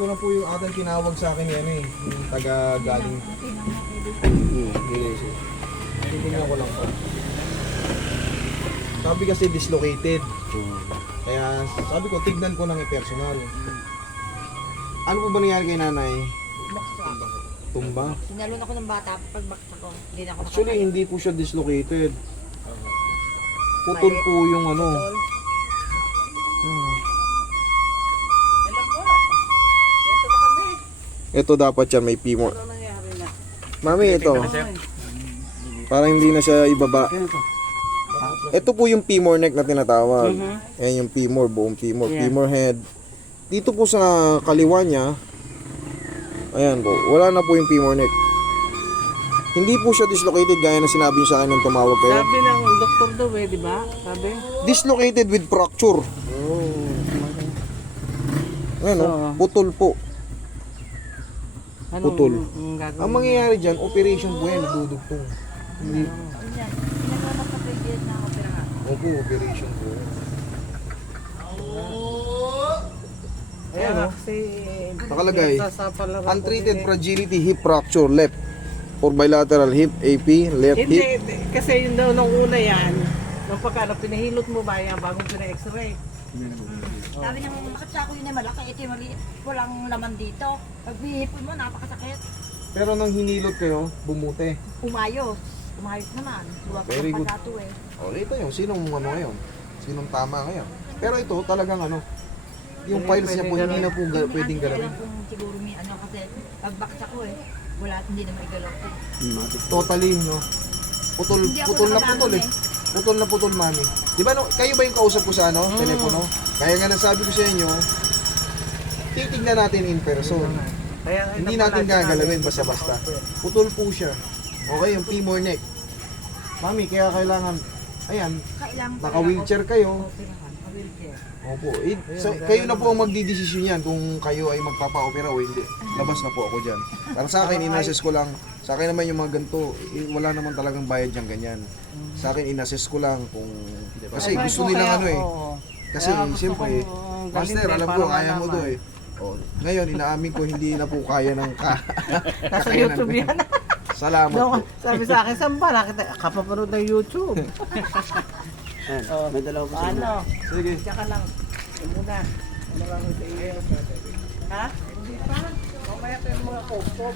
Ito na po yung ating tinawag sa akin yan eh. Yung taga galing. Tingnan ko lang po. Sabi kasi dislocated. Kaya sabi ko, tignan ko ng personal. Ano po ba nangyari kay nanay? Tumba? Sinalon ako ng bata, pagbakta ko, hindi na ako Actually, hindi po siya dislocated. Putol po yung ano. Ito dapat yan, may femur. Mami, ito. Para hindi na siya ibaba. Ito po yung femur neck na tinatawag. Ayan yung femur, buong femur. Femur head. Dito po sa kaliwa niya, ayan po, wala na po yung femur neck. Hindi po siya dislocated gaya na sinabi niyo sa akin nung tumawag kayo. Sabi ng doktor daw eh, di ba? Sabi? Dislocated with fracture. Ayan o, putol po. Anong Putol. gagawin? Ang mangyayari dyan, operation po yan, dudugtong. Hindi. Yan, pinagpapapagpapagyan na operahan. Opo, operation po. Ayan Ayan, o. Kasi nakalagay, sasapalaran ko untreated din eh. fragility hip fracture left or bilateral hip AP left Hindi, hip. kasi yun daw nung una yan, nung pagka pinahilot mo ba yan bagong pina-x-ray. Sabi niya, bakit sa ako yun ay malaki, ito yung maliit, walang laman dito. Pag bihipon mo, napakasakit. Pero nang hinilot kayo, bumute. Umayos. Umayos naman. Huwag Very ka good. pagkato eh. O, ito yung sinong ano ngayon? Sinong tama ngayon? Pero ito talagang ano, yung Hindi files niya po pwedeng hindi na po pwedeng Hindi galawin. alam kung siguro may ano kasi pagbaksa ko eh. Wala, hindi na maigalaw ko. Totally, no? Putol, Hindi ako putol na nakabangon putol eh. Putol na putol, mami. Di ba, no, kayo ba yung kausap ko sa ano, telepono? Kaya nga nasabi ko sa inyo, titignan natin in person. Kaya, Hindi natin gagalawin basta-basta. Putol po siya. Okay, yung femur neck. Mami, kaya kailangan, ayan, Kailangan naka-wheelchair kayo. operahan. Wheelchair. Opo, kayo na po ang magdidesisyon yan kung kayo ay magpapa-opera o hindi. Labas na po ako dyan. Para sa akin, inassess ko lang. Sa akin naman yung mga ganito, wala naman talagang bayad dyan ganyan. Sa akin, inassess ko lang kung... Kasi gusto nilang ano eh. Kasi siyempre, master, alam ko, kaya mo to eh. O, ngayon, inaamin ko, hindi na po kaya ng Nasa kakayanan YouTube ko. yan. Salamat po. Sabi sa akin, saan ba? Nakita, kapapanood ng YouTube. May dalawa pa sa Ano? Sige. Tsaka lang. Yung muna. Ano lang sa iyo? Ha? Hindi pa. Mamaya tayo mga kopop.